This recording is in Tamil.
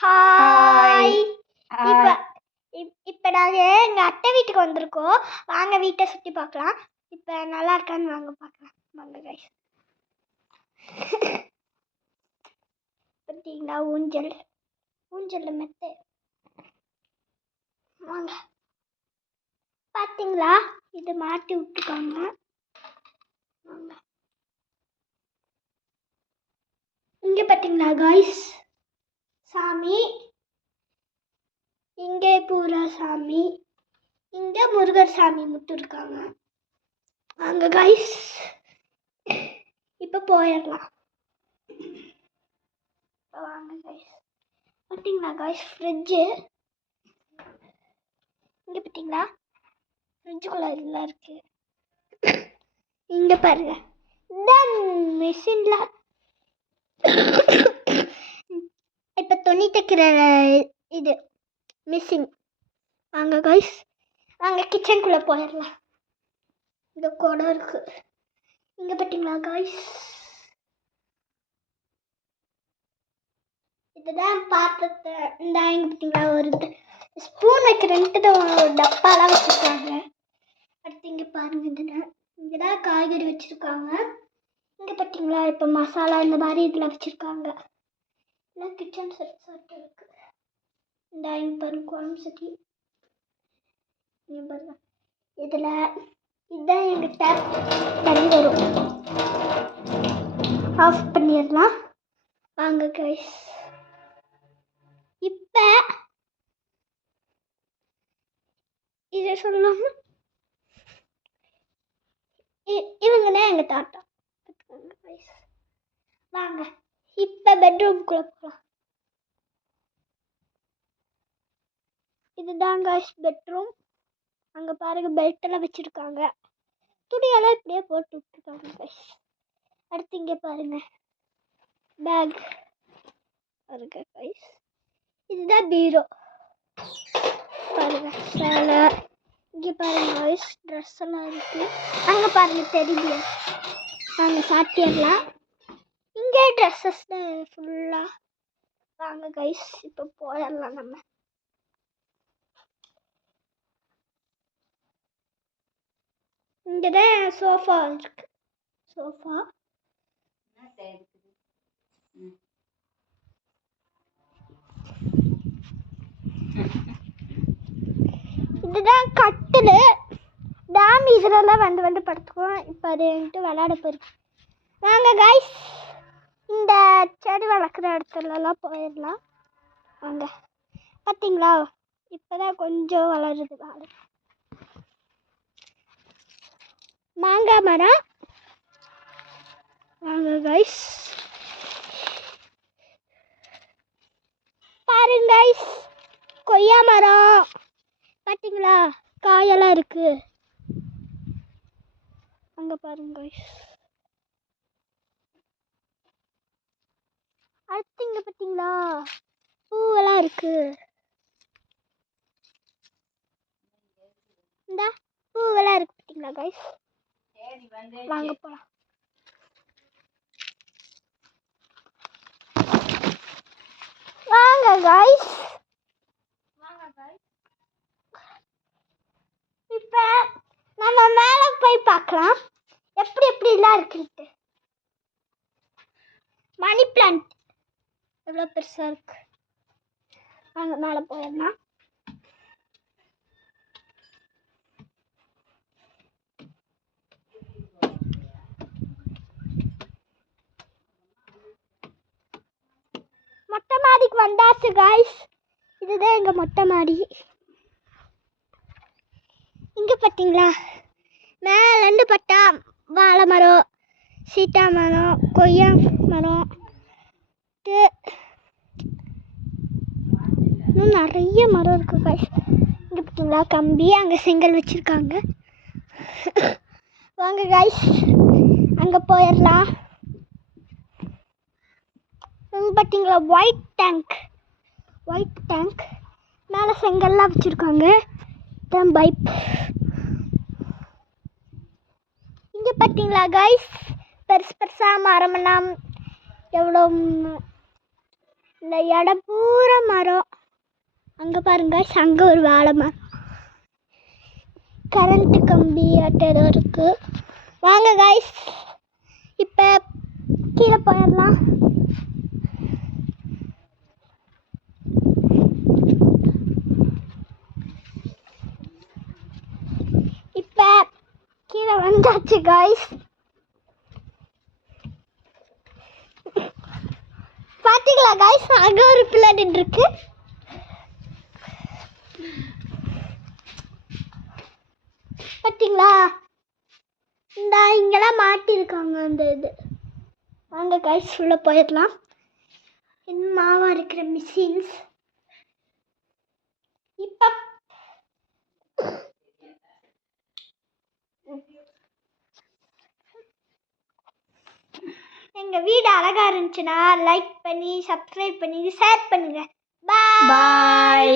ஹாய். இப்போ இப்போ நாங்கள் எங்கள் அத்தை வீட்டுக்கு வந்திருக்கோம். வாங்க வீட்டை சுற்றி பார்க்கலாம். இப்போ நல்லா இருக்கான்னு வாங்க பார்க்கலாம். வாங்க கைஸ். பார்த்தீங்களா ஊஞ்சல் மெத்தை. வாங்க பார்த்தீங்களா, இது மாட்டி விட்டுருக்காங்க. வாங்க இங்கே பார்த்தீங்களா கைஸ், சாமி இங்கே பூரா சாமி, இங்கே முருகர் சாமி மட்டும் இருக்காங்க. வாங்க கைஸ் இப்போ போயிடலாம். வாங்க கைஸ், பார்த்தீங்களா கைஸ் ஃப்ரிட்ஜு இங்கே பார்த்தீங்களா, ஃப்ரிட்ஜுக்குள்ளே இதெல்லாம் இருக்கு. இங்கே பாருங்க, தென் மிஷினில் இப்போ துணி தைக்கிற இது மிஷின். வாங்க கைஸ், வாங்க கிச்சனுக்குள்ளே போயிடலாம். இந்த குடம் இருக்கு. இங்கே பார்த்தீங்களா கைஸ், இதுதான் பாத்திரத்தை. இந்த இங்கே பார்த்தீங்களா ஒரு ஸ்பூன் வைக்கிறன்ட்டு ஒரு டப்பாலாம் வச்சுருக்காங்க. அடுத்து இங்கே பாருங்க, இங்கே தான் காய்கறி வச்சுருக்காங்க. இங்கே பார்த்தீங்களா இப்போ மசாலா இந்த மாதிரி இதில் வச்சுருக்காங்க. இல்லை கிச்சன் செட் இருக்கு. இந்த இங்கே பாருங்க குழம்பு சட்டி. இங்கே பாருங்க, இதில் இதுதான் எங்கள் டேப் தண்ணி வரும். ஆஃப் பண்ணிடலாம். வாங்க கைஸ், இப்போ இதை சொல்லலாம், இவங்க தான் எங்கள் தாத்தா. வாங்க இப்போ பெட்ரூம்குள்ளே போகலாம். இதுதான் கைஸ் பெட்ரூம். அங்கே பாருங்க பெல்ட்டெல்லாம் வச்சுருக்காங்க. துணியெல்லாம் இப்படியே போட்டு விட்டுருக்காங்க கைஸ். அடுத்து இங்கே பாருங்க பேக் பாருங்க கைஸ், இதுதான் பீரோ. பாருங்க சேலை. இங்கே பாருங்க கைஸ் ட்ரெஸ் எல்லாம் இருக்கு. அங்கே பாருங்க டெடிபியர். வாங்க சாத்தியெல்லாம் இங்கே ட்ரெஸ்ஸஸ் தான் ஃபுல்லாக. வாங்க கைஸ் இப்போ போயிடலாம். நம்ம இங்கே தான் சோஃபா இருக்கு. சோஃபா இதுதான் கட்டில். டேம் இதிலெல்லாம் வந்து படுத்துக்குவோம். இப்போ அது என்கிட்ட விளையாட போயிருக்கு. வாங்க கைஸ் இந்த செடி வளர்க்குற இடத்துலலாம் போயிடலாம். வாங்க பார்த்தீங்களா, இப்போ தான் கொஞ்சம் வளருது. மாங்காய் மரம். வாங்க கைஸ் பாருங்க கைஸ், கொய்யா மரம் பார்த்தீங்களா, காயெல்லாம் இருக்கு. அங்கே பாருங்க கைஸ். அடுத்து இங்கே பார்த்தீங்களா பூவெல்லாம் இருக்கு. இந்த பூவெல்லாம் இருக்கு பார்த்தீங்களா கைஸ். வாங்க போகலாம். வாங்க கைஸ், இப்போ நம்ம மேலே போய் பார்க்கலாம் எப்படிலாம் இருக்குன்ட்டு. மணி பிளான்ட் எவ்வளோ பெருசாக இருக்கு. வாங்க மேலே போயிடலாம். மொட்டை மாடிக்கு வந்தாச்சு கைஸ். இதுதான் எங்கள் மொட்டை மாடி. இங்கே பார்த்தீங்களா மேலேருந்து பார்த்தா வாழை மரம், சீட்டா மரம், கொய்யா மரம், இன்னும் நிறைய மரம் இருக்குது கைஸ். இங்கே பார்த்தீங்களா கம்பி, அங்கே செங்கல் வச்சுருக்காங்க. வாங்க கைஸ் அங்கே போயிடலாம். பார்த்தீங்களா ஒயிட் டேங்க் மேலே செங்கல்லாம் வச்சுருக்காங்க. தான் பைப். இங்கே பார்த்தீங்களா கைஸ் பெருசாக மரமெல்லாம் எவ்வளோ இந்த இடம் பூரா மரம். அங்கே பாருங்க, அங்கே ஒரு வாழை மரம், கரண்ட்டு கம்பி ஆட்டோ இருக்கு. வாங்க கைஸ், இப்போ கீழே போயிடலாம். இப்போ கீழே வந்தாச்சு கைஸ். பார்த்தீங்களா கைஸ், அங்கே ஒரு பிள்ளை நின்றுருக்கு. பார்த்தீங்களா, இந்த இங்கெல்லாம் மாட்டியிருக்காங்க அந்த இது. வாங்க கைஸ், உள்ள போயிடலாம். இன்னும் மாவா இருக்கிற மிஷின்ஸ். இப்போ எங்கள் வீடு அழகாக இருந்துச்சுன்னா லைக் பண்ணி, சப்ஸ்கிரைப் பண்ணி, ஷேர் பண்ணுங்கள். பாய்.